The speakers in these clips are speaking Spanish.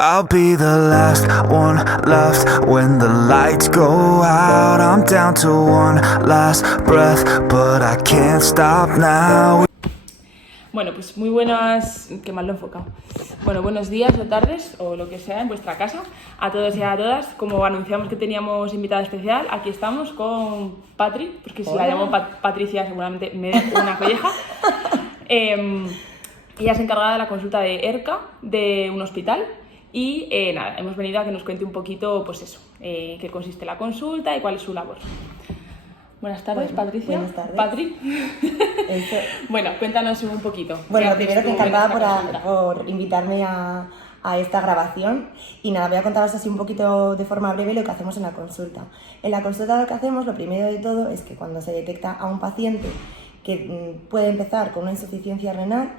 I'll be the last one left when the lights go out. I'm down to one last breath, but I can't stop now. Bueno, pues muy buenas, qué mal lo he enfocado. Bueno, buenos días o tardes o lo que sea en vuestra casa, a todos y a todas. Como anunciamos que teníamos invitada especial, aquí estamos con Patri, porque si la llamo Patricia seguramente me dé una colleja. Ella es encargada de la consulta de ERCA de un hospital y nada, hemos venido a que nos cuente un poquito, pues eso, qué consiste la consulta y cuál es su labor. Buenas tardes, bueno, Patricia. Buenas tardes. Patri. Bueno, cuéntanos un poquito. Bueno, primero que encantada por invitarme a esta grabación. Y nada, voy a contaros así un poquito de forma breve lo que hacemos en la consulta. En la consulta lo que hacemos, lo primero de todo, es que cuando se detecta a un paciente que puede empezar con una insuficiencia renal,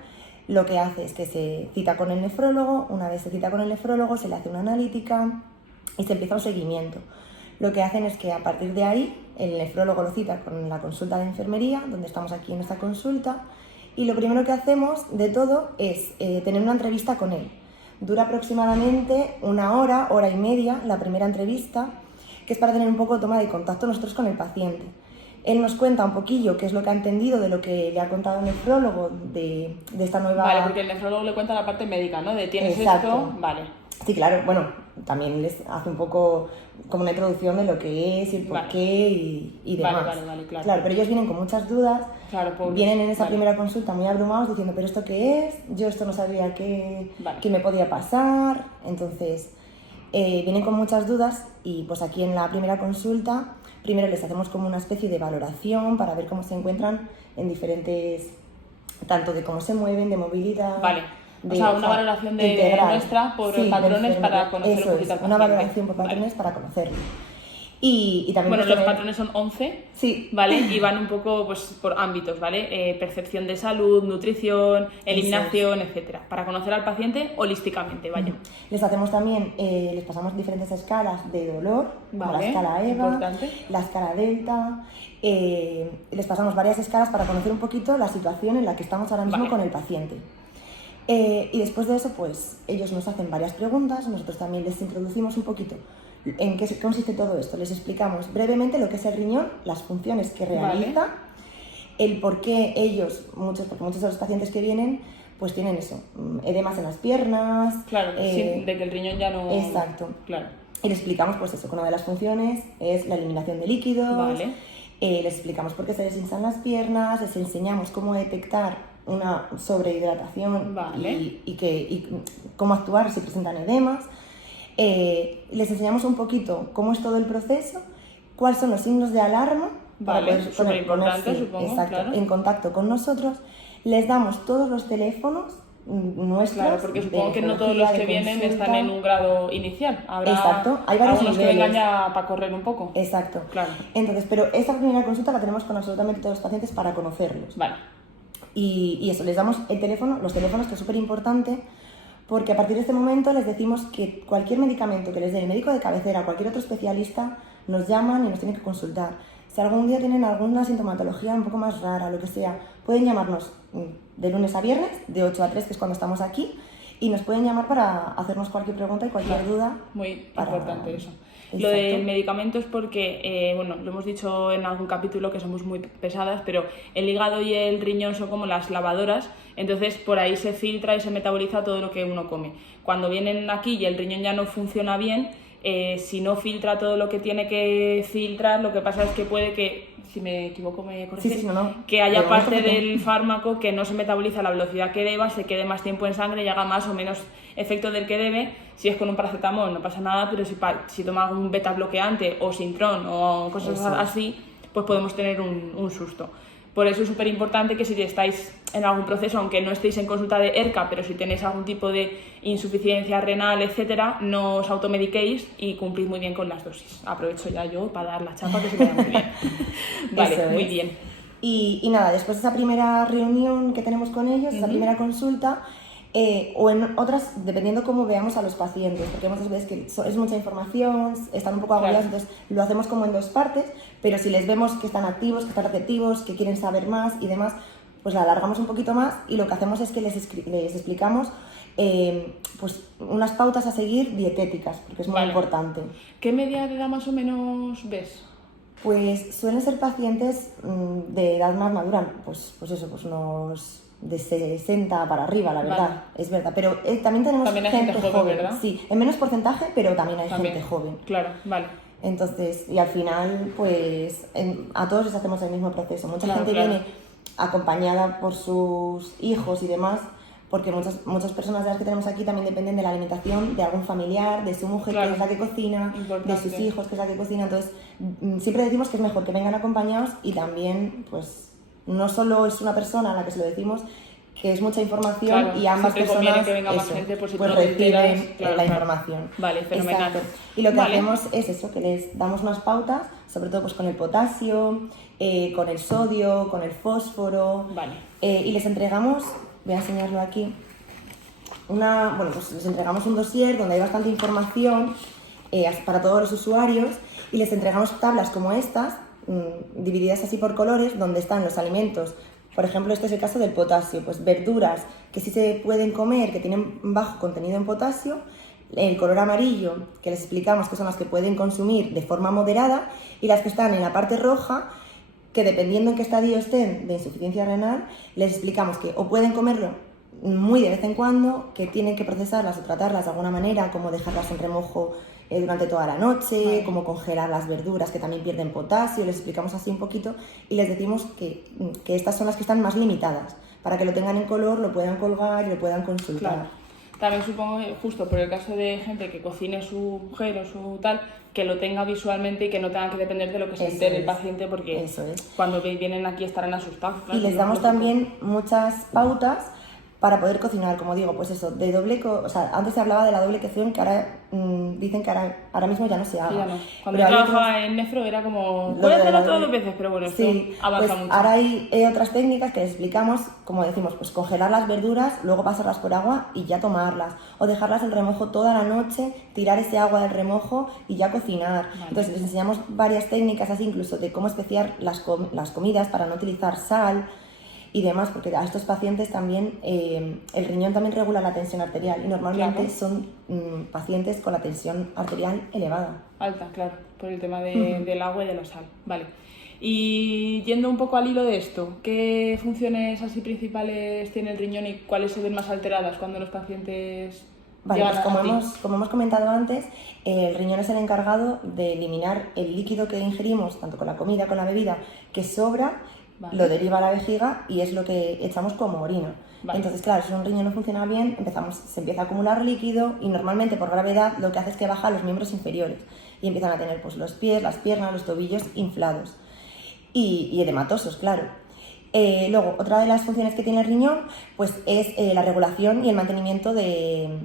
lo que hace es que se cita con el nefrólogo. Una vez se cita con el nefrólogo, se le hace una analítica y se empieza un seguimiento. Lo que hacen es que a partir de ahí el nefrólogo lo cita con la consulta de enfermería, donde estamos aquí en esta consulta, y lo primero que hacemos de todo es tener una entrevista con él. Dura aproximadamente una hora, hora y media la primera entrevista, que es para tener un poco de toma de contacto nosotros con el paciente. Él nos cuenta un poquillo qué es lo que ha entendido de lo que le ha contado el nefrólogo de esta nueva... Vale, porque el nefrólogo le cuenta la parte médica, ¿no? De tienes Exacto. Esto, vale. Sí, claro, bueno, también les hace un poco como una introducción de lo que es y el porqué y demás. Vale, claro. Claro, pero ellos vienen con muchas dudas, claro, vienen en esa primera consulta muy abrumados diciendo, ¿pero esto qué es? Yo esto no sabía que me podía pasar. Entonces, vienen con muchas dudas y pues aquí en la primera consulta, primero les hacemos como una especie de valoración para ver cómo se encuentran en diferentes, tanto de cómo se mueven, de movilidad... Vale. O sea, una valoración de nuestra por patrones para conocer un poquito al paciente. Una valoración por patrones para conocerlo. Y también bueno, los patrones son 11, sí. ¿vale? Y van un poco pues, por ámbitos, ¿vale? Percepción de salud, nutrición, eliminación, etcétera. Para conocer al paciente holísticamente, vaya. Les hacemos también, les pasamos diferentes escalas de dolor, como la escala EVA, la escala Delta. Les pasamos varias escalas para conocer un poquito la situación en la que estamos ahora mismo con el paciente. Y después de eso, pues ellos nos hacen varias preguntas, nosotros también les introducimos un poquito en qué consiste todo esto. Les explicamos brevemente lo que es el riñón, las funciones que realiza, el por qué ellos, porque muchos de los pacientes que vienen, pues tienen eso, edemas en las piernas. Claro, de que el riñón ya no... Exacto. Claro. Y les explicamos pues eso, que una de las funciones es la eliminación de líquidos. Vale. Les explicamos por qué se les hinchan las piernas, les enseñamos cómo detectar una sobrehidratación y cómo actuar si presentan edemas. Les enseñamos un poquito cómo es todo el proceso, cuáles son los signos de alarma para poder ponerse en contacto con nosotros. Les damos todos los teléfonos nuestros. Claro, porque supongo que no todos los que vienen están en un grado inicial. Habrá hay varios algunos niveles. Que vengan ya para correr un poco. Exacto. Claro. Entonces, pero esta primera consulta la tenemos con absolutamente todos los pacientes para conocerlos. Vale. Y eso, les damos el teléfono, los teléfonos, que es súper importante, porque a partir de este momento les decimos que cualquier medicamento que les dé el médico de cabecera, cualquier otro especialista, nos llaman y nos tienen que consultar. Si algún día tienen alguna sintomatología un poco más rara, lo que sea, pueden llamarnos de lunes a viernes, de 8 a 3, que es cuando estamos aquí, y nos pueden llamar para hacernos cualquier pregunta y cualquier duda. Muy importante eso. Exacto. Lo de medicamentos porque, bueno, lo hemos dicho en algún capítulo que somos muy pesadas, pero el hígado y el riñón son como las lavadoras, entonces por ahí se filtra y se metaboliza todo lo que uno come. Cuando vienen aquí y el riñón ya no funciona bien, si no filtra todo lo que tiene que filtrar, lo que pasa es que puede que, si me equivoco me corregís, que haya parte del fármaco que no se metaboliza a la velocidad que deba, se quede más tiempo en sangre y haga más o menos efecto del que debe. Si es con un paracetamol no pasa nada, pero si toma algún beta bloqueante o Sintron o cosas así, pues podemos tener un susto. Por eso es súper importante que si estáis en algún proceso, aunque no estéis en consulta de ERCA, pero si tenéis algún tipo de insuficiencia renal, etcétera, no os automediquéis y cumplid muy bien con las dosis. Aprovecho ya yo para dar la chapa, que se me da muy bien. Vale, muy bien. Y nada, después de esa primera reunión que tenemos con ellos, esa primera consulta, o en otras, dependiendo cómo veamos a los pacientes, porque muchas veces que es mucha información, están un poco agobiados, entonces lo hacemos como en dos partes, pero si les vemos que están activos, que están receptivos, que quieren saber más y demás, pues la alargamos un poquito más y lo que hacemos es que les explicamos pues unas pautas a seguir dietéticas, porque es muy importante. ¿Qué media de edad más o menos ves? Pues suelen ser pacientes de edad más madura, pues eso, pues unos de 60 para arriba, la verdad, es verdad. Pero también tenemos gente joven, ¿verdad? Sí, en menos porcentaje, pero también hay gente joven. Claro, vale. Entonces, y al final, pues a todos les hacemos el mismo proceso. Mucha gente viene acompañada por sus hijos y demás, porque muchas personas de las que tenemos aquí también dependen de la alimentación de algún familiar, de su mujer, que es la que cocina, de sus hijos, que es la que cocina. Entonces, siempre decimos que es mejor que vengan acompañados y también, pues, no solo es una persona a la que se lo decimos, que es mucha información y ambas personas que venga más gente, pues reciben la información. Vale, fenomenal. Exacto. Y lo que hacemos es eso, que les damos unas pautas, sobre todo pues con el potasio, con el sodio, con el fósforo, y les entregamos, voy a enseñarlo aquí, pues les entregamos un dossier donde hay bastante información para todos los usuarios y les entregamos tablas como estas, divididas así por colores, donde están los alimentos. Por ejemplo, este es el caso del potasio, pues verduras que sí se pueden comer, que tienen bajo contenido en potasio, el color amarillo, que les explicamos que son las que pueden consumir de forma moderada, y las que están en la parte roja, que dependiendo en qué estadio estén de insuficiencia renal, les explicamos que o pueden comerlo muy de vez en cuando, que tienen que procesarlas o tratarlas de alguna manera, como dejarlas en remojo durante toda la noche, como congelar las verduras que también pierden potasio, les explicamos así un poquito y les decimos que estas son las que están más limitadas, para que lo tengan en color, lo puedan colgar y lo puedan consultar. Claro. También supongo, justo por el caso de gente que cocine su mujer o su tal, que lo tenga visualmente y que no tenga que depender de lo que se entere el paciente, porque cuando vienen aquí estarán asustados. Claro, y les damos también muchas pautas para poder cocinar, como digo, pues eso, de antes se hablaba de la doble cocción, que ahora dicen que ahora mismo ya no se haga. Ya no. Cuando yo trabajaba en nefro era como, voy a hacerlo todas 2 veces, pero bueno, esto avanza mucho. Ahora hay otras técnicas que les explicamos, como decimos, pues congelar las verduras, luego pasarlas por agua y ya tomarlas, o dejarlas en remojo toda la noche, tirar ese agua del remojo y ya cocinar. Entonces les enseñamos varias técnicas así, incluso de cómo especiar las comidas para no utilizar sal y demás, porque a estos pacientes también el riñón también regula la tensión arterial y normalmente son pacientes con la tensión arterial elevada. Alta, claro, por el tema del agua y de la sal. Vale. Y yendo un poco al hilo de esto, ¿qué funciones así principales tiene el riñón y cuáles se ven más alteradas cuando los pacientes llegan pues como hemos comentado antes, el riñón es el encargado de eliminar el líquido que ingerimos, tanto con la comida, con la bebida, que sobra. Lo deriva a la vejiga y es lo que echamos como orina. Entonces, claro, si un riñón no funciona bien, se empieza a acumular líquido y normalmente por gravedad lo que hace es que baja a los miembros inferiores y empiezan a tener pues, los pies, las piernas, los tobillos inflados y edematosos, claro. Luego, otra de las funciones que tiene el riñón pues, es la regulación y el mantenimiento de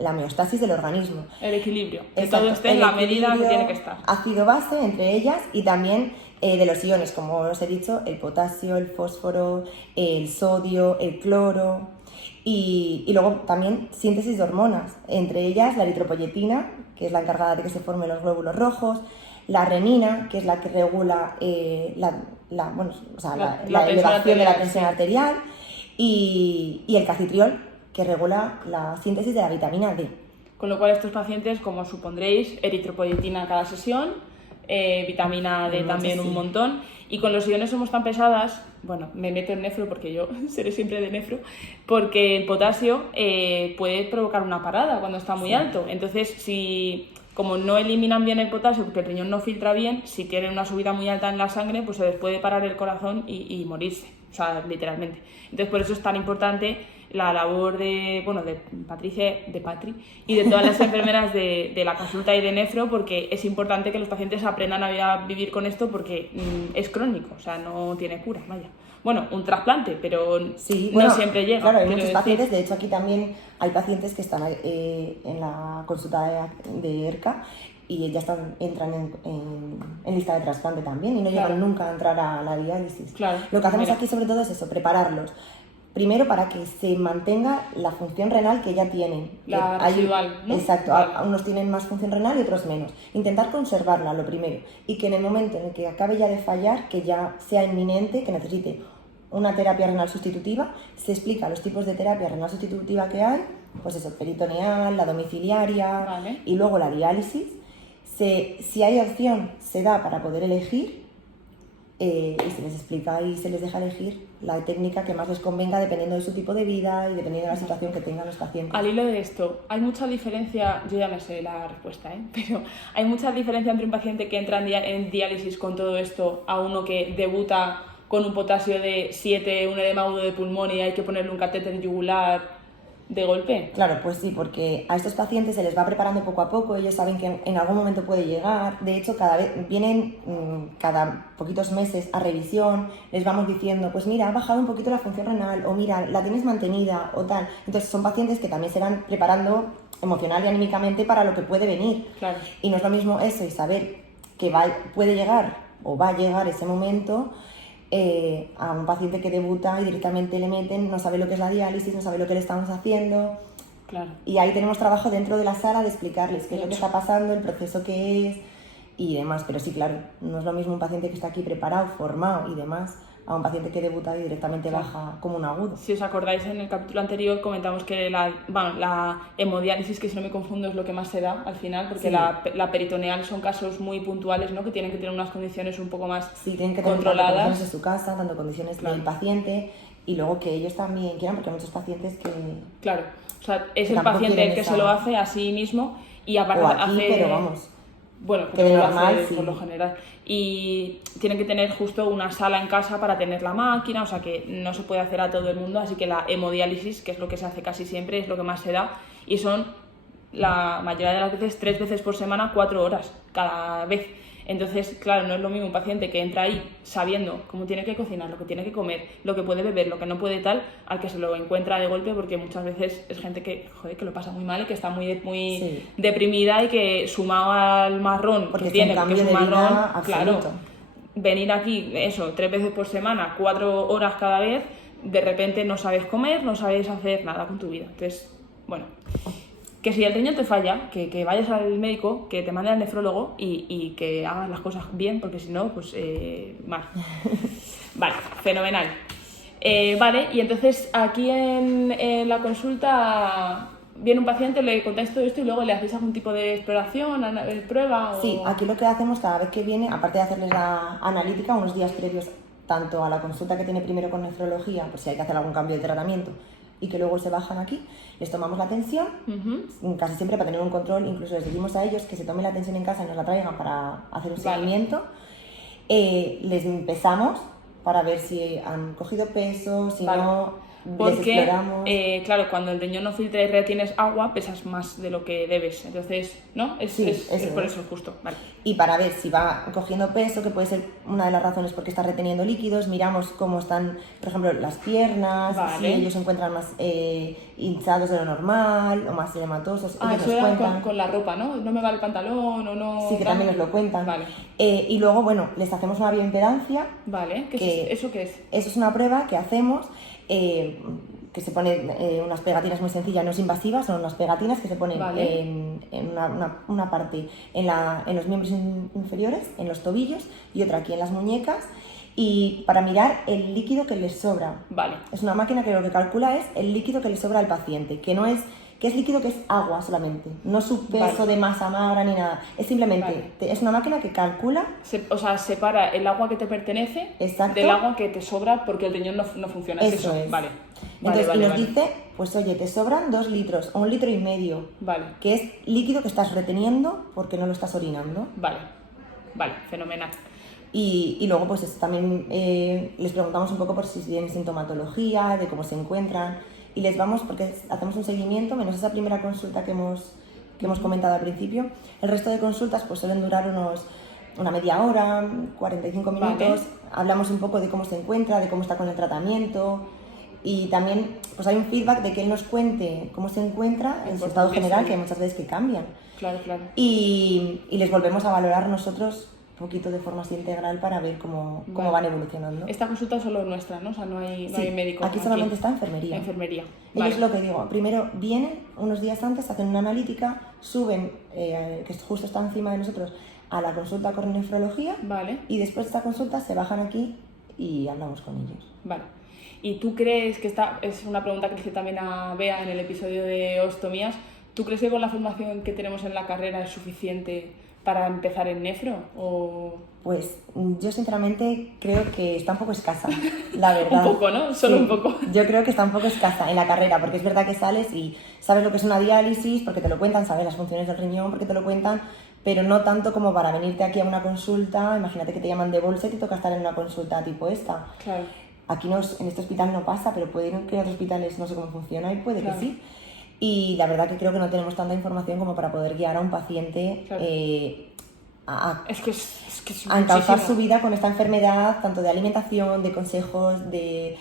la homeostasis del organismo. El equilibrio, que todo esté en la medida que tiene que estar. Ácido-base entre ellas y también de los iones, como os he dicho, el potasio, el fósforo, el sodio, el cloro y luego también síntesis de hormonas, entre ellas la eritropoyetina, que es la encargada de que se formen los glóbulos rojos, la renina, que es la que regula la elevación de la tensión arterial y el calcitriol, que regula la síntesis de la vitamina D. Con lo cual estos pacientes, como supondréis, eritropoyetina cada sesión, vitamina D también un montón, y con los iones somos tan pesadas, bueno, me meto en nefro porque yo seré siempre de nefro, porque el potasio puede provocar una parada cuando está muy alto. Entonces, como no eliminan bien el potasio porque el riñón no filtra bien, si tienen una subida muy alta en la sangre, pues se les puede parar el corazón y morirse, o sea, literalmente. Entonces, por eso es tan importante la labor de Patricia, de Patri y de todas las enfermeras de la consulta y de nefro, porque es importante que los pacientes aprendan a vivir con esto porque es crónico, o sea, no tiene cura, vaya. Bueno, un trasplante, pero no siempre llega. Claro, hay muchos pacientes, de hecho aquí también hay pacientes que están en la consulta de ERCA y ya entran en lista de trasplante también y no llegan nunca a entrar a la diálisis. Claro, lo que hacemos aquí sobre todo es eso, prepararlos. primero para que se mantenga la función renal que ya tienen. La Que hay- residual, ¿no? Exacto, Vale. unos tienen más función renal y otros menos. Intentar conservarla, lo primero, y que en el momento en el que acabe ya de fallar, que ya sea inminente, que necesite una terapia renal sustitutiva, se explica los tipos de terapia renal sustitutiva que hay, pues eso, peritoneal, la domiciliaria Vale. y luego la diálisis. Si hay opción, se da para poder elegir y se les explica y se les deja elegir la técnica que más les convenga dependiendo de su tipo de vida y dependiendo de la situación que tengan los pacientes. Al hilo de esto, hay mucha diferencia, yo ya me sé la respuesta, pero hay mucha diferencia entre un paciente que entra en diálisis con todo esto a uno que debuta con un potasio de 7, un edema agudo de pulmón y hay que ponerle un catéter yugular de golpe. Claro, pues sí, porque a estos pacientes se les va preparando poco a poco, ellos saben que en algún momento puede llegar, de hecho cada vez vienen cada poquitos meses a revisión, les vamos diciendo, pues mira, ha bajado un poquito la función renal, o mira, la tienes mantenida, o tal. Entonces son pacientes que también se van preparando emocional y anímicamente para lo que puede venir. Claro. Y no es lo mismo eso y saber que puede llegar o va a llegar ese momento a un paciente que debuta y directamente le meten, no sabe lo que es la diálisis, no sabe lo que le estamos haciendo. Claro. Y ahí tenemos trabajo dentro de la sala de explicarles qué es lo que Mucho. está pasando, el proceso que es y demás. Pero sí, claro, no es lo mismo un paciente que está aquí preparado, formado y demás, a un paciente que debuta y directamente Claro. baja como un agudo. Si os acordáis, en el capítulo anterior comentamos que la hemodiálisis, que si no me confundo es lo que más se da al final, porque Sí. la peritoneal son casos muy puntuales, ¿no? Que tienen que tener unas condiciones un poco más Sí, tienen que tener tanto controladas. condiciones en su casa, tanto condiciones Claro. del paciente y luego que ellos también quieran, porque hay muchos pacientes que... Claro, o sea, es Que el tampoco paciente el quieren que esa- se lo hace a sí mismo y aparte O aquí, hace... pero vamos, Bueno, que de lo normal, hace sí. por lo general. Y tienen que tener justo una sala en casa para tener la máquina, o sea que no se puede hacer a todo el mundo, así que la hemodiálisis, que es lo que se hace casi siempre, es lo que más se da, y son la mayoría de las veces 3 veces por semana, 4 horas cada vez. Entonces, claro, no es lo mismo un paciente que entra ahí sabiendo cómo tiene que cocinar, lo que tiene que comer, lo que puede beber, lo que no puede tal, al que se lo encuentra de golpe, porque muchas veces es gente que, joder, que lo pasa muy mal y que está muy Sí. deprimida y que sumado al marrón porque que es tiene, un porque cambio es de un vida marrón, claro, absoluto. venir aquí, eso, 3 veces por semana, 4 horas cada vez, de repente no sabes comer, no sabes hacer nada con tu vida. Entonces, bueno, que si el riñón te falla, que vayas al médico, que te mande al nefrólogo y que hagas las cosas bien, porque si no, pues mal. Vale, fenomenal. Vale, y entonces aquí en la consulta viene un paciente, le contáis todo esto y luego le hacéis algún tipo de exploración, prueba o... Sí, aquí lo que hacemos cada vez que viene, aparte de hacerles la analítica unos días previos tanto a la consulta que tiene primero con nefrología, por si hay que hacer algún cambio de tratamiento, y que luego se bajan aquí, les tomamos la tensión, Ujú. casi siempre para tener un control, incluso les decimos a ellos que se tomen la tensión en casa y nos la traigan para hacer un Vale. seguimiento. Les empezamos para ver si han cogido peso, si Vale. no, les Porque, exploramos. claro, cuando el riñón no filtra y retienes agua, pesas más de lo que debes. Entonces, ¿no? Sí, es eso por es. eso, justo. Vale. Y para ver si va cogiendo peso, que puede ser una de las razones porque está reteniendo líquidos, miramos cómo están, por ejemplo, las piernas, Vale. si ellos se encuentran más hinchados de lo normal o más edematosos, Ah, ellos eso nos era cuentan. con la ropa, ¿no? No me va el pantalón o no... Sí, que tal. también nos lo cuentan. Vale. Y luego, bueno, les hacemos una bioimpedancia. Vale, ¿eso qué es? Eso es una prueba que hacemos, que se ponen unas pegatinas muy sencillas, no es invasiva, son unas pegatinas que se ponen Vale. en una parte en los miembros inferiores, en los tobillos, y otra aquí en las muñecas, y para mirar el líquido que les sobra. Vale. Es una máquina que lo que calcula es el líquido que le sobra al paciente, que es líquido que es agua solamente, no su peso Vale. de masa magra ni nada, es simplemente, Vale. es una máquina que calcula. O sea, separa el agua que te pertenece Exacto. del agua que te sobra porque el riñón no funciona. ¿Es Eso es. Vale. Entonces, Vale, y nos vale. dice, pues oye, te sobran 2 litros o 1,5 litros, Vale. que es líquido que estás reteniendo porque no lo estás orinando. Vale. Vale, fenomenal. Y luego, pues eso, también les preguntamos un poco por si tienen sintomatología, de cómo se encuentran, y les vamos, porque hacemos un seguimiento, menos esa primera consulta que hemos comentado al principio. El resto de consultas pues suelen durar una media hora, 45 minutos. Vale. Hablamos un poco de cómo se encuentra, de cómo está con el tratamiento. Y también pues hay un feedback de que él nos cuente cómo se encuentra en su estado general, que hay muchas veces que cambian. Claro, claro. Y les volvemos a valorar nosotros poquito de forma así integral para ver cómo Vale. van evolucionando. Esta consulta es solo nuestra, ¿no? O sea, no hay Sí, médico. aquí solamente está enfermería. Enfermería. Ellos Vale. lo que digo, primero vienen unos días antes, hacen una analítica, suben, que justo está encima de nosotros, a la consulta con nefrología Vale. y después de esta consulta se bajan aquí y hablamos con ellos. Vale. ¿Y tú crees que esta es una pregunta que hice también a Bea en el episodio de ostomías? ¿Tú crees que con la formación que tenemos en la carrera es suficiente para empezar en nefro? ¿O Pues yo sinceramente creo que está un poco escasa, la verdad. un poco, ¿no? Solo Sí, un poco. Yo creo que está un poco escasa en la carrera, porque es verdad que sales y sabes lo que es una diálisis, porque te lo cuentan, sabes las funciones del riñón, porque te lo cuentan, pero no tanto como para venirte aquí a una consulta. Imagínate que te llaman de bolsa y te toca estar en una consulta tipo esta. Claro. Aquí en este hospital no pasa, pero puede ir que en otros hospitales no sé cómo funciona y puede Claro. que sí. Y la verdad que creo que no tenemos tanta información como para poder guiar a un paciente Claro. a Es que es a encauzar muchísimo. su vida con esta enfermedad, tanto de alimentación, de consejos, de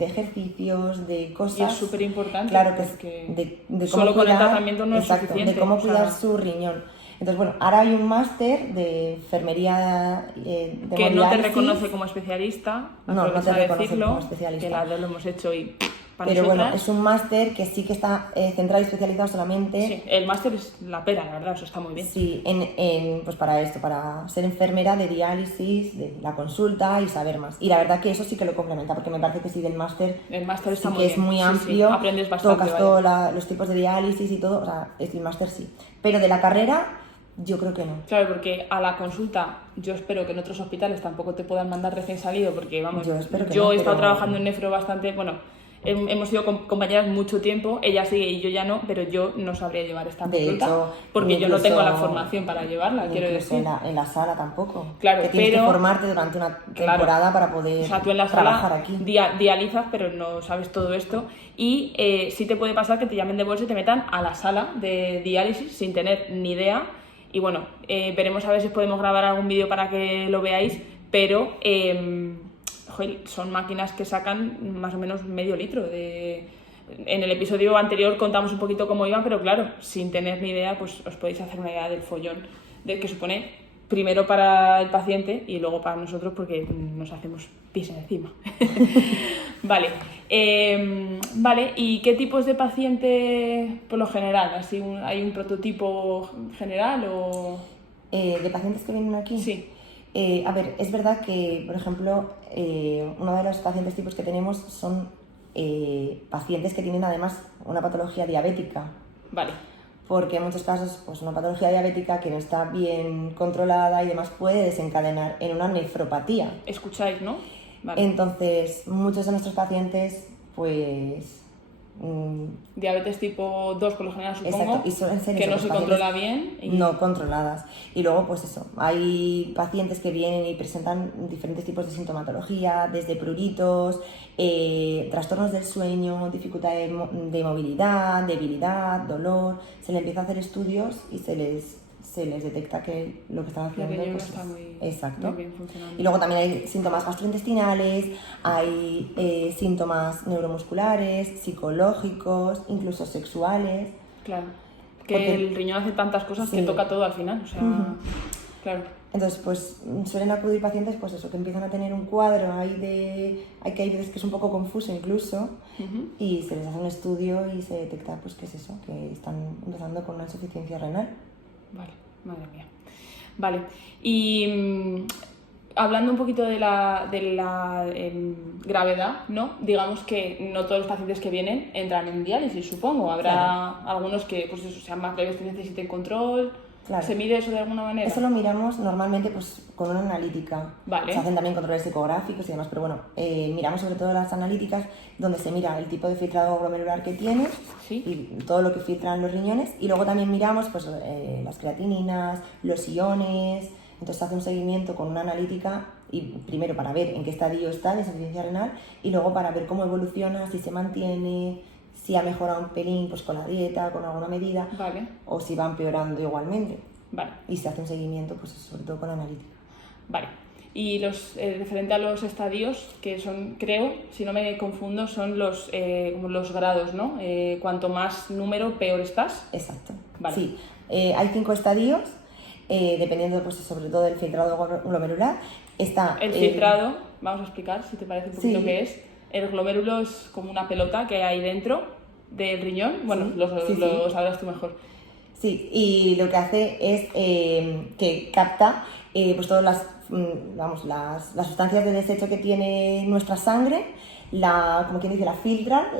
ejercicios, de cosas. Y es súper importante. Claro que porque de cómo solo con el cuidar, tratamiento no es exacto, suficiente. de cómo o sea, cuidar su riñón. Entonces, bueno, ahora hay un máster de enfermería de que no te hemodiálisis. reconoce como especialista, No, no te aprovecho a reconoce decirlo, como especialista. que las dos lo hemos hecho y para Pero bueno, nosotras, es un máster que sí que está centrado y especializado solamente sí, el máster es la pera, la verdad, eso está muy bien. sí, pues para esto, para ser enfermera de diálisis, de la consulta y saber más. Y la verdad que eso sí que lo complementa, porque me parece que sí del máster El máster está sí muy que bien. es muy Sí, sí, amplio, aprendes bastante. tocas vaya. todos los tipos de diálisis y todo, o sea, el máster sí. Pero de la carrera, yo creo que no. Claro, porque a la consulta, yo espero que en otros hospitales tampoco te puedan mandar recién salido, porque vamos, Yo espero que yo no, he estado pero- trabajando en nefro bastante, bueno, hemos sido compañeras mucho tiempo, ella sí y yo ya no, pero yo no sabría llevar esta De consulta, hecho, porque yo no incluso- tengo la formación para llevarla, quiero incluso decir. en la sala tampoco. Claro, que tienes pero- que formarte durante una Claro. temporada para poder O sea, tú en la trabajar sala aquí. dializas, pero no sabes todo esto. Y sí te puede pasar que te llamen de bolsa y te metan a la sala de diálisis sin tener ni idea. Y bueno, veremos a ver si podemos grabar algún vídeo para que lo veáis, pero joder, son máquinas que sacan más o menos medio litro de... En el episodio anterior contamos un poquito cómo iban, pero claro, sin tener ni idea, pues os podéis hacer una idea del follón de que supone primero para el paciente y luego para nosotros porque nos hacemos pis encima. Vale. Vale, ¿y qué tipos de paciente por lo general? ¿Así hay un prototipo general o...? ¿De pacientes que vienen aquí? Sí. A ver, es verdad que, por ejemplo, uno de los pacientes tipos que tenemos son pacientes que tienen además una patología diabética, Vale. porque en muchos casos pues una patología diabética que no está bien controlada y demás puede desencadenar en una nefropatía. ¿Escucháis, no? Vale. Entonces, muchos de nuestros pacientes, pues... Diabetes tipo 2 por lo general, supongo, exacto, y suelen ser que eso, no los se pacientes controla bien. Y... no controladas. Y luego, pues eso, hay pacientes que vienen y presentan diferentes tipos de sintomatología, desde pruritos, trastornos del sueño, dificultad de movilidad, debilidad, dolor. Se les empieza a hacer estudios y se les detecta que lo que están Lo haciendo que llevo pues, está muy, exacto. muy bien funcionando. Y luego también hay síntomas gastrointestinales, hay síntomas neuromusculares, psicológicos, incluso sexuales. Claro. Que Porque- el riñón hace tantas cosas que Sí. toca todo al final. O sea, claro. Entonces, pues suelen acudir pacientes, pues eso, que empiezan a tener un cuadro ahí que hay veces que es un poco confuso incluso, y se les hace un estudio y se detecta, pues, ¿qué es eso? Que están empezando con una insuficiencia renal. Vale, madre mía. Vale, y hablando un poquito de la gravedad, ¿no? Digamos que no todos los pacientes que vienen entran en diálisis, supongo. Habrá algunos que pues eso, sean más leves, que necesiten control. Claro. ¿Se mide eso de alguna manera? Eso lo miramos normalmente pues con una analítica. Vale. Se hacen también controles ecográficos y demás, pero bueno, miramos sobre todo las analíticas donde se mira el tipo de filtrado glomerular que tienes Sí. y todo lo que filtran los riñones, y luego también miramos pues las creatininas, los iones. Entonces se hace un seguimiento con una analítica, y primero para ver en qué estadio está la insuficiencia renal y luego para ver cómo evoluciona, si se mantiene, si ha mejorado un pelín pues con la dieta, con alguna medida, Vale, o si va empeorando igualmente. vale, Y se hace un seguimiento, pues sobre todo con la analítica. vale. Y referente a los estadios, que son, creo, si no me confundo, son como los grados, ¿no? Cuanto más número, peor estás. Exacto. Vale. Sí, hay 5 estadios dependiendo pues, sobre todo del filtrado glomerular. Está, El filtrado, vamos a explicar si te parece un poquito sí. qué es. El glomérulo es como una pelota que hay dentro del riñón. Bueno, Sí, lo sabrás tú mejor. Sí, y lo que hace es que capta pues todas las sustancias de desecho que tiene nuestra sangre, como quien dice, la filtra,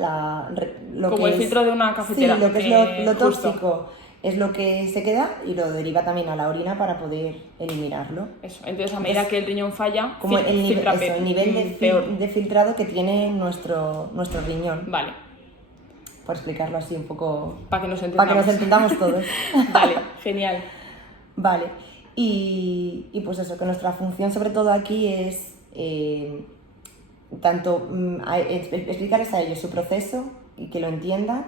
Como el filtro de una cafetera. Sí, lo que es lo justo. tóxico es lo que se queda y lo deriva también a la orina para poder eliminarlo. Eso. Entonces, a medida que el riñón falla, Como el nivel peor. de filtrado que tiene nuestro riñón. Vale. Por explicarlo así un poco... Para que nos entendamos todos. Vale, genial. Vale, y pues eso, que nuestra función sobre todo aquí es tanto explicarles a ellos su proceso y que lo entiendan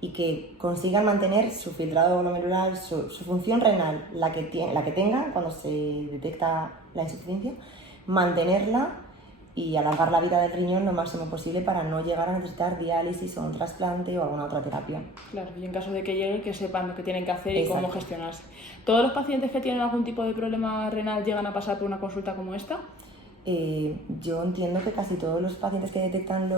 y que consigan mantener su filtrado glomerular, su función renal, la que tengan cuando se detecta la insuficiencia, mantenerla y alargar la vida del riñón lo máximo posible para no llegar a necesitar diálisis o un trasplante o alguna otra terapia. Claro, y en caso de que llegue, que sepan lo que tienen que hacer y Exacto. cómo gestionarse. ¿Todos los pacientes que tienen algún tipo de problema renal llegan a pasar por una consulta como esta? Yo entiendo que casi todos los pacientes que detectan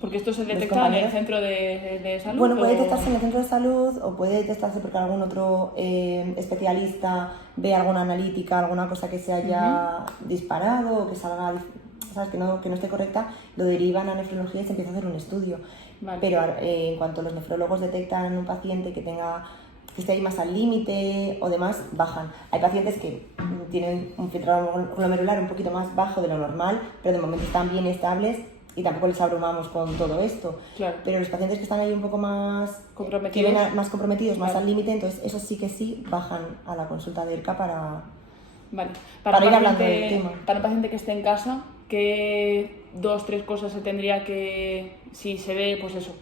Porque esto se detecta en el centro de salud. Bueno, puede detectarse en el centro de salud o puede detectarse porque algún otro especialista ve alguna analítica, alguna cosa que se haya disparado o que salga, ¿sabes? Que no esté correcta, lo derivan a nefrología y se empieza a hacer un estudio. Vale. Pero en cuanto los nefrólogos detectan un paciente que esté ahí más al límite o demás, bajan. Hay pacientes que tienen un filtrado glomerular un poquito más bajo de lo normal, pero de momento están bien estables y tampoco les abrumamos con todo esto. Claro. Pero los pacientes que están ahí un poco más comprometidos, más comprometidos, más claro, al límite, entonces esos sí bajan a la consulta de ERCA para para ir hablando del tema. Para un paciente que esté en casa, ¿qué 2-3 cosas se tendría que, si se ve, pues eso,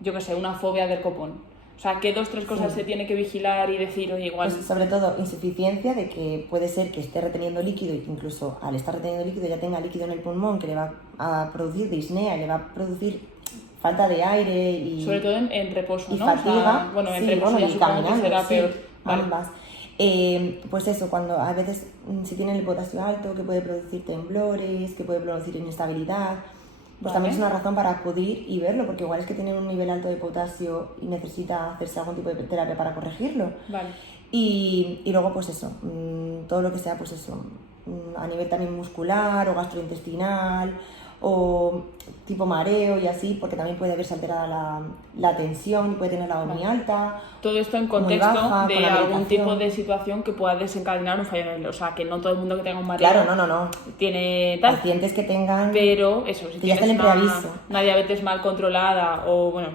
yo qué sé, una fobia del copón? O sea, ¿qué 2-3 cosas se tiene que vigilar y decir, oye, igual? Pues sobre todo insuficiencia, de que puede ser que esté reteniendo líquido y que incluso al estar reteniendo líquido ya tenga líquido en el pulmón que le va a producir disnea, le va a producir falta de aire y... Sobre todo en reposo, y ¿no? fatiga. O sea, bueno, en reposo ya y supongo caminando, que será peor. Vale. Ambas. Pues eso, cuando a veces si tienen el potasio alto, que puede producir temblores, que puede producir inestabilidad, pues también es una razón para acudir y verlo, porque igual es que tiene un nivel alto de potasio y necesita hacerse algún tipo de terapia para corregirlo. Vale. Y luego pues eso, todo lo que sea pues eso, a nivel también muscular o gastrointestinal o tipo mareo y así, porque también puede haberse alterada la tensión, puede tener la voz muy alta. Todo esto en contexto de algún tipo de situación que pueda desencadenar un fallo renal. O sea, que no todo el mundo que tenga un mareo tiene tal. Pacientes que tengan... Pero eso, si que tienes una diabetes mal controlada o bueno,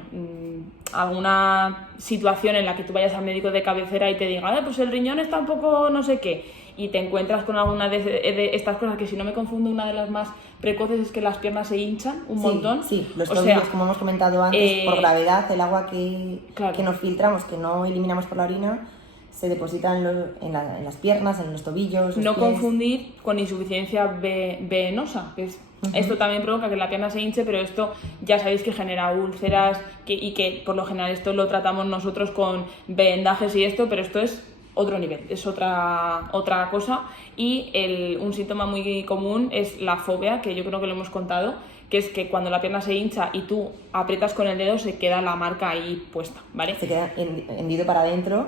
alguna situación en la que tú vayas al médico de cabecera y te diga, pues el riñón está un poco no sé qué, y te encuentras con alguna de estas cosas, que si no me confundo, una de las más precoces es que las piernas se hinchan un montón. Sí, los tobillos, como hemos comentado antes, por gravedad, el agua que nos filtramos, que no eliminamos por la orina, se deposita en las piernas, en los tobillos. No confundir con insuficiencia venosa, que es, esto también provoca que la pierna se hinche, pero esto ya sabéis que genera úlceras y que por lo general esto lo tratamos nosotros con vendajes y esto, pero esto es otro nivel, es otra cosa. Y un síntoma muy común es la fobia, que yo creo que lo hemos contado, que es que cuando la pierna se hincha y tú aprietas con el dedo se queda la marca ahí puesta, ¿vale? Se queda hendido para adentro.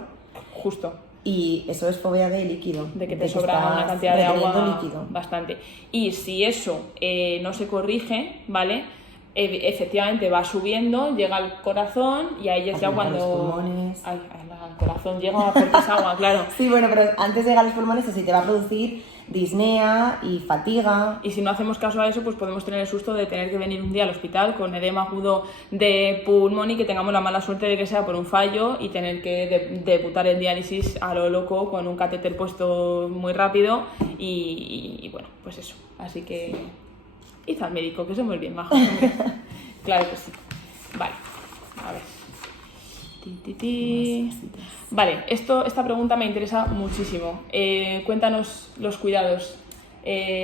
Justo. Y eso es fobia de líquido. De que te sobra una cantidad de agua líquido. Bastante. Y si eso no se corrige, ¿vale? Efectivamente va subiendo, llega al corazón y ahí es ya cuando... al corazón llega porque es agua, claro. Sí, bueno, pero antes de llegar a los pulmones así te va a producir disnea y fatiga. Y si no hacemos caso a eso, pues podemos tener el susto de tener que venir un día al hospital con edema agudo de pulmón y que tengamos la mala suerte de que sea por un fallo y tener que debutar en diálisis a lo loco con un catéter puesto muy rápido y bueno, pues eso. Así que id al médico, que somos bien majos, hombre. Claro que sí. Vale, a ver. Vale, esta pregunta me interesa muchísimo. Cuéntanos los cuidados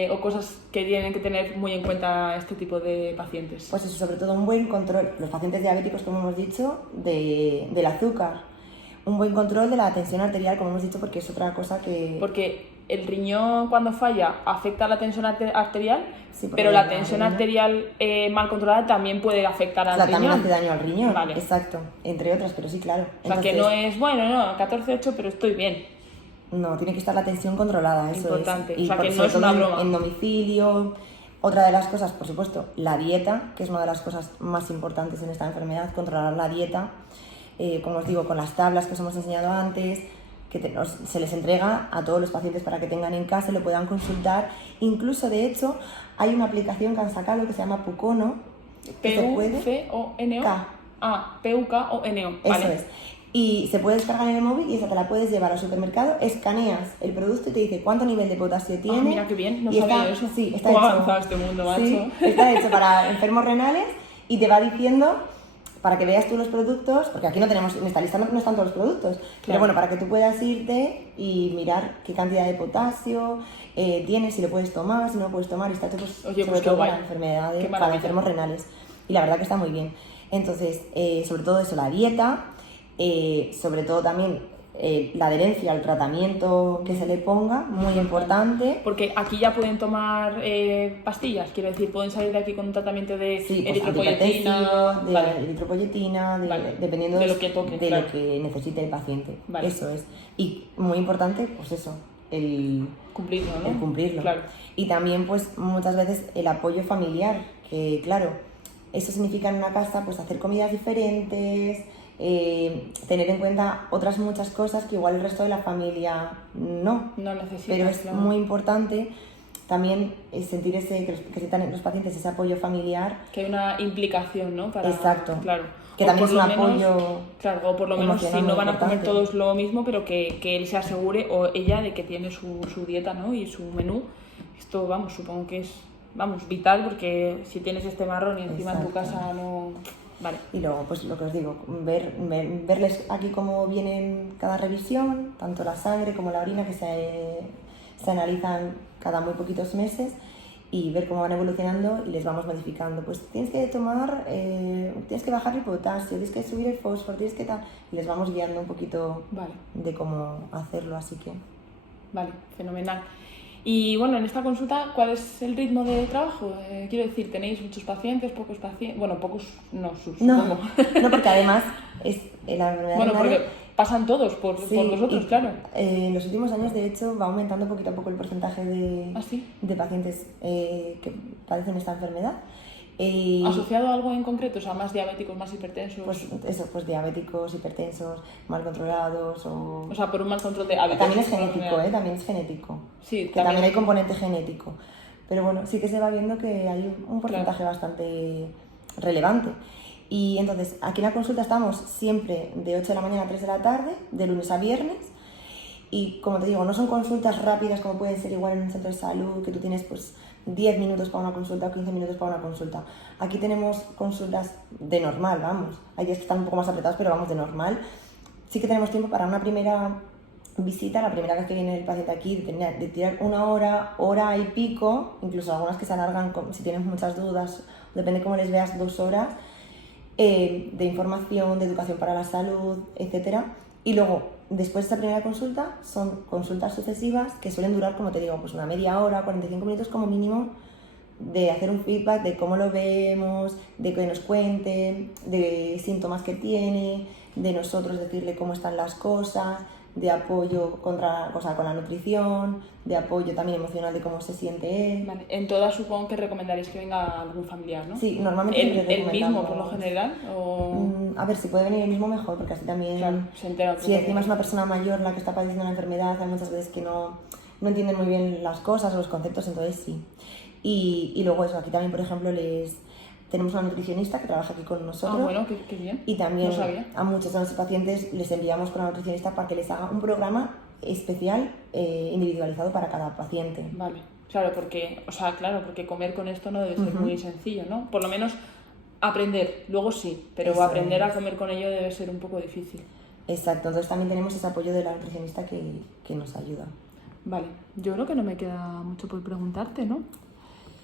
o cosas que tienen que tener muy en cuenta este tipo de pacientes. Pues eso, sobre todo un buen control, los pacientes diabéticos, como hemos dicho, del azúcar. un buen control de la tensión arterial, como hemos dicho, porque es otra cosa que... Porque el riñón cuando falla afecta a la tensión arterial, Sí, porque pero la la tensión orina- mal controlada también puede afectar al también riñón. hace daño al riñón, Vale. exacto, entre otras, pero sí, claro. O sea, que no es, bueno, no, 14,8, pero estoy bien. No, tiene que estar la tensión controlada, eso Importante. es. O sea, que no sobre es todo una broma. en domicilio. Otra de las cosas, por supuesto, la dieta, que es una de las cosas más importantes en esta enfermedad, controlar la dieta. Como os digo, con las tablas que os hemos enseñado antes, que se les entrega a todos los pacientes para que tengan en casa y lo puedan consultar. Incluso, de hecho, hay una aplicación que han sacado que se llama Pucono. que se puede- P-U-C-O-N-O. K. Ah, P-U-K-O-N-O. Eso Vale. es. Y se puede descargar en el móvil y esa te la puedes llevar al supermercado, escaneas el producto y te dice cuánto nivel de potasio tiene. Mira qué bien, no y sabía eso. Sí, está ¿Cómo hecho. ha avanzado este mundo, macho? Sí, está hecho para enfermos renales y te va diciendo para que veas tú los productos, porque aquí no tenemos, en esta lista no están todos los productos, pero Claro. bueno, para que tú puedas irte y mirar qué cantidad de potasio tienes, si lo puedes tomar, si no lo puedes tomar, y está hecho pues, Oye, sobre pues qué todo guay. para enfermedades, Qué para maravilla. enfermos renales. Y la verdad que está muy bien. Entonces, sobre todo eso, la dieta, sobre todo también la adherencia al tratamiento que se le ponga, muy importante. Porque aquí ya pueden tomar pastillas, quiero decir, pueden salir de aquí con un tratamiento de Sí, pues eritropoyetina. antihipertensivo, de Vale. eritropoyetina, Vale. dependiendo De lo que toque, de claro. lo que necesite el paciente. Vale. Eso es. Y muy importante, pues eso, el Cumplirlo, ¿no? el cumplirlo. Claro. Y también, pues, muchas veces el apoyo familiar, que claro, eso significa en una casa, pues, hacer comidas diferentes, tener en cuenta otras muchas cosas que igual el resto de la familia no. No necesita. Pero es claro. muy importante también sentir que sientan los pacientes ese apoyo familiar. Que hay una implicación, ¿no? Para, Exacto. Claro. Que O también por es un lo menos- apoyo Claro, o por lo menos si emocional no muy van a comer importante. todos lo mismo, pero que él se asegure, o ella, de que tiene su dieta, ¿no? Y su menú. Esto, vamos, supongo que es, vamos, vital, porque si tienes este marrón y encima en tu Exacto. casa no... Vale. Y luego, pues lo que os digo, verles aquí cómo vienen cada revisión, tanto la sangre como la orina, que se analizan cada muy poquitos meses, y ver cómo van evolucionando y les vamos modificando. Pues tienes que tomar, tienes que bajar el potasio, tienes que subir el fósforo, tienes que tal, y les vamos guiando un poquito Vale. de cómo hacerlo, así que... Vale, fenomenal. Y bueno, en esta consulta, ¿cuál es el ritmo de trabajo? Quiero decir, ¿tenéis muchos pacientes, pocos pacientes? Bueno, pocos no, No, supongo. no, porque además es la enfermedad Bueno, renal- porque pasan todos por Sí, vosotros, y, claro. en los últimos años, de hecho, va aumentando poquito a poco el porcentaje ¿Ah, sí? de pacientes que padecen esta enfermedad. ¿Asociado a algo en concreto? O sea, más diabéticos, más hipertensos. Pues eso, pues diabéticos, hipertensos, mal controlados o... O sea, por un mal control de hábitos. También es por lo genético, general. también es genético. Sí, Que también hay componente genético. Pero bueno, sí que se va viendo que hay un porcentaje bastante relevante. Y entonces, aquí en la consulta estamos siempre de 8 de la mañana a 3 de la tarde, de lunes a viernes. Y como te digo, no son consultas rápidas como pueden ser igual en un centro de salud, que tú tienes pues 10 minutos para una consulta o 15 minutos para una consulta. Aquí tenemos consultas de normal, vamos. Hay días que están un poco más apretados, pero vamos, de normal. Sí que tenemos tiempo para una primera visita, la primera vez que viene el paciente aquí, de tirar una hora, hora y pico, incluso algunas que se alargan si tienes muchas dudas, depende cómo les veas, 2 horas, de información, de educación para la salud, etcétera. Y luego, después de esta primera consulta, son consultas sucesivas que suelen durar, como te digo, pues una media hora, 45 minutos como mínimo, de hacer un feedback de cómo lo vemos, de que nos cuente, de síntomas que tiene, de nosotros decirle cómo están las cosas, de apoyo con la nutrición, de apoyo también emocional de cómo se siente él. Vale. En todas supongo que recomendaréis que venga algún familiar, ¿no? Sí, normalmente siempre ¿El mismo recomendamos- por lo general? O... A ver, si puede venir el mismo mejor, porque así también... Claro, se entera un Si poco encima de- es una persona mayor la que está padeciendo la enfermedad, hay muchas veces que no entienden muy bien las cosas o los conceptos, entonces sí. Y luego eso, aquí también, por ejemplo, tenemos una nutricionista que trabaja aquí con nosotros. Ah, bueno, qué bien. Y también No sabía. a muchos de nuestros pacientes les enviamos con la nutricionista para que les haga un programa especial, individualizado para cada paciente. Vale, claro, porque comer con esto no debe ser muy sencillo, ¿no? Por lo menos aprender, luego sí, pero Eso aprender a es. comer con ello debe ser un poco difícil. Exacto, entonces también tenemos ese apoyo de la nutricionista que nos ayuda. Vale, yo creo que no me queda mucho por preguntarte, ¿no?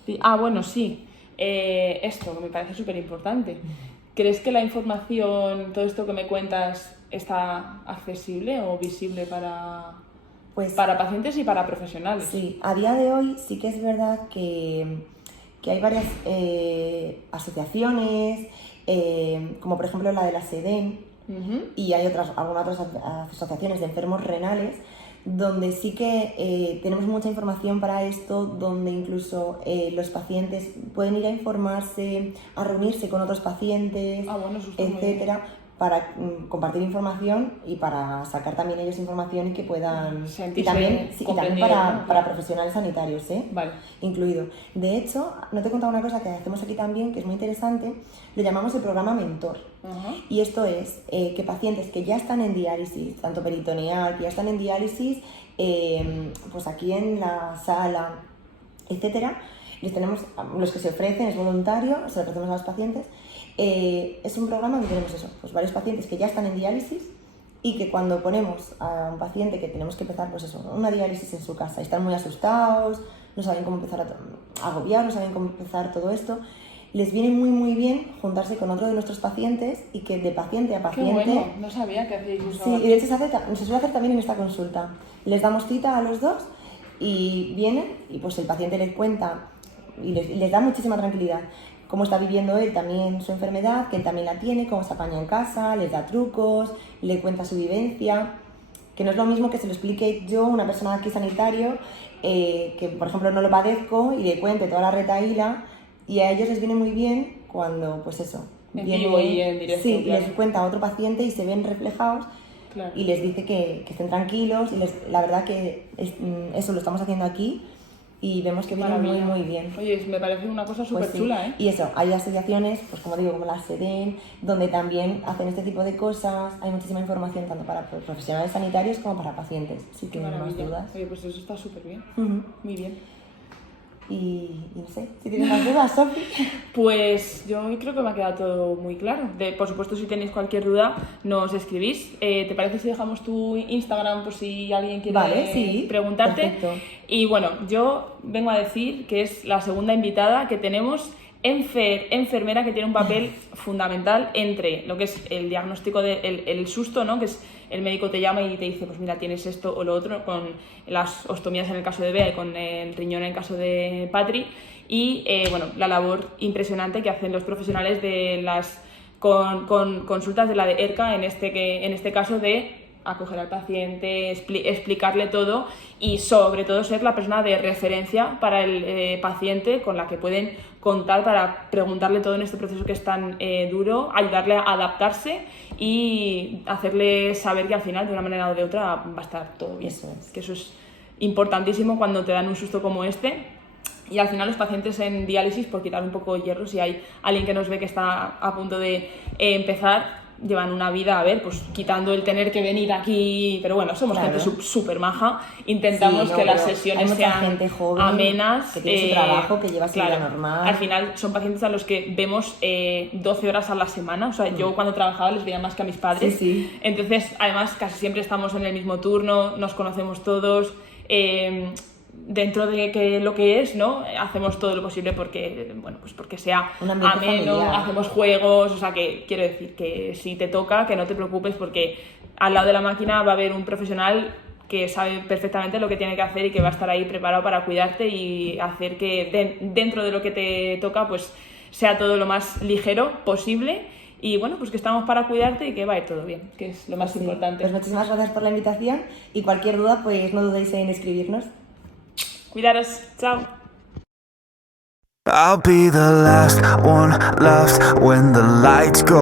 Sí. Ah, bueno, sí. Esto, que me parece súper importante. ¿Crees que la información, todo esto que me cuentas, está accesible o visible para pacientes y para profesionales? Sí, a día de hoy sí que es verdad que hay varias asociaciones, como por ejemplo la de la SEDEN, y hay algunas otras asociaciones de enfermos renales, donde sí que tenemos mucha información para esto, donde incluso los pacientes pueden ir a informarse, a reunirse con otros pacientes, etcétera, para compartir información y para sacar también ellos información y que puedan... Y también para profesionales sanitarios, Vale. Incluido. De hecho, no te he contado una cosa que hacemos aquí también, que es muy interesante, lo llamamos el programa Mentor. Y esto es que pacientes que ya están en diálisis, tanto peritoneal, que ya están en diálisis, pues aquí en la sala, etcétera, les tenemos, los que se ofrecen, es voluntario, se lo ofrecemos a los pacientes. Es un programa donde tenemos eso, pues varios pacientes que ya están en diálisis y que cuando ponemos a un paciente que tenemos que empezar, pues eso, una diálisis en su casa y están muy asustados, no saben cómo empezar a agobiar, no saben cómo empezar todo esto, les viene muy muy bien juntarse con otro de nuestros pacientes y que de paciente a paciente... Qué bueno, no sabía que hacéis eso. Sí, y de hecho se suele hacer también en esta consulta. Les damos cita a los dos y vienen y pues el paciente les cuenta y les da muchísima tranquilidad cómo está viviendo él también su enfermedad, que él también la tiene, cómo se apaña en casa, les da trucos, le cuenta su vivencia, que no es lo mismo que se lo explique yo, una persona aquí sanitario, que por ejemplo no lo padezco y le cuente toda la retahíla, y a ellos les viene muy bien cuando, pues eso, en vivo y en directo. Sí, claro. Les cuenta a otro paciente y se ven reflejados. Claro. Y les dice que estén tranquilos y la verdad que eso lo estamos haciendo aquí y vemos que viene muy muy bien. Oye, me parece una cosa súper chula, ¿eh? Y eso, hay asociaciones, pues como digo, como la SEDEN, donde también hacen este tipo de cosas, hay muchísima información tanto para profesionales sanitarios como para pacientes, si tienen más dudas. Oye, pues eso está súper bien, muy bien. Y no sé, si tienes más dudas, Sofi. Pues yo creo que me ha quedado todo muy claro. Por supuesto, si tenéis cualquier duda, nos escribís. ¿Te parece si dejamos tu Instagram por si alguien quiere preguntarte? Perfecto. Y bueno, yo vengo a decir que es la segunda invitada que tenemos, enfermera, que tiene un papel fundamental entre lo que es el diagnóstico el susto, ¿no? Que es el médico te llama y te dice, pues mira, tienes esto o lo otro, con las ostomías en el caso de Bea y con el riñón en el caso de Patri, y bueno, la labor impresionante que hacen los profesionales de con consultas de la de ERCA, en este caso de acoger al paciente, explicarle todo y sobre todo ser la persona de referencia para el paciente con la que pueden contar para preguntarle todo en este proceso que es tan duro, ayudarle a adaptarse y hacerle saber que al final de una manera o de otra va a estar todo bien. Que eso es importantísimo cuando te dan un susto como este. Y al final los pacientes en diálisis, por quitar un poco de hierro, si hay alguien que nos ve que está a punto de empezar, llevan una vida, a ver, pues quitando el tener que venir aquí, pero bueno, somos gente súper maja, intentamos que las sesiones sean gente joven, amenas, que tiene su trabajo, que lleva su vida normal. Al final son pacientes a los que vemos 12 horas a la semana, o sea, yo cuando trabajaba les veía más que a mis padres, entonces además casi siempre estamos en el mismo turno, nos conocemos todos, dentro de que lo que es, ¿no? Hacemos todo lo posible porque, bueno, pues porque sea ameno, familiar. Hacemos juegos, o sea, que quiero decir que si te toca, que no te preocupes porque al lado de la máquina va a haber un profesional que sabe perfectamente lo que tiene que hacer y que va a estar ahí preparado para cuidarte y hacer que dentro de lo que te toca, pues sea todo lo más ligero posible. Y bueno, pues que estamos para cuidarte y que va a ir todo bien, que es lo más importante. Pues muchísimas gracias por la invitación y cualquier duda, pues no dudéis en escribirnos. Cuidaros, chao. I'll be the last one left when the lights go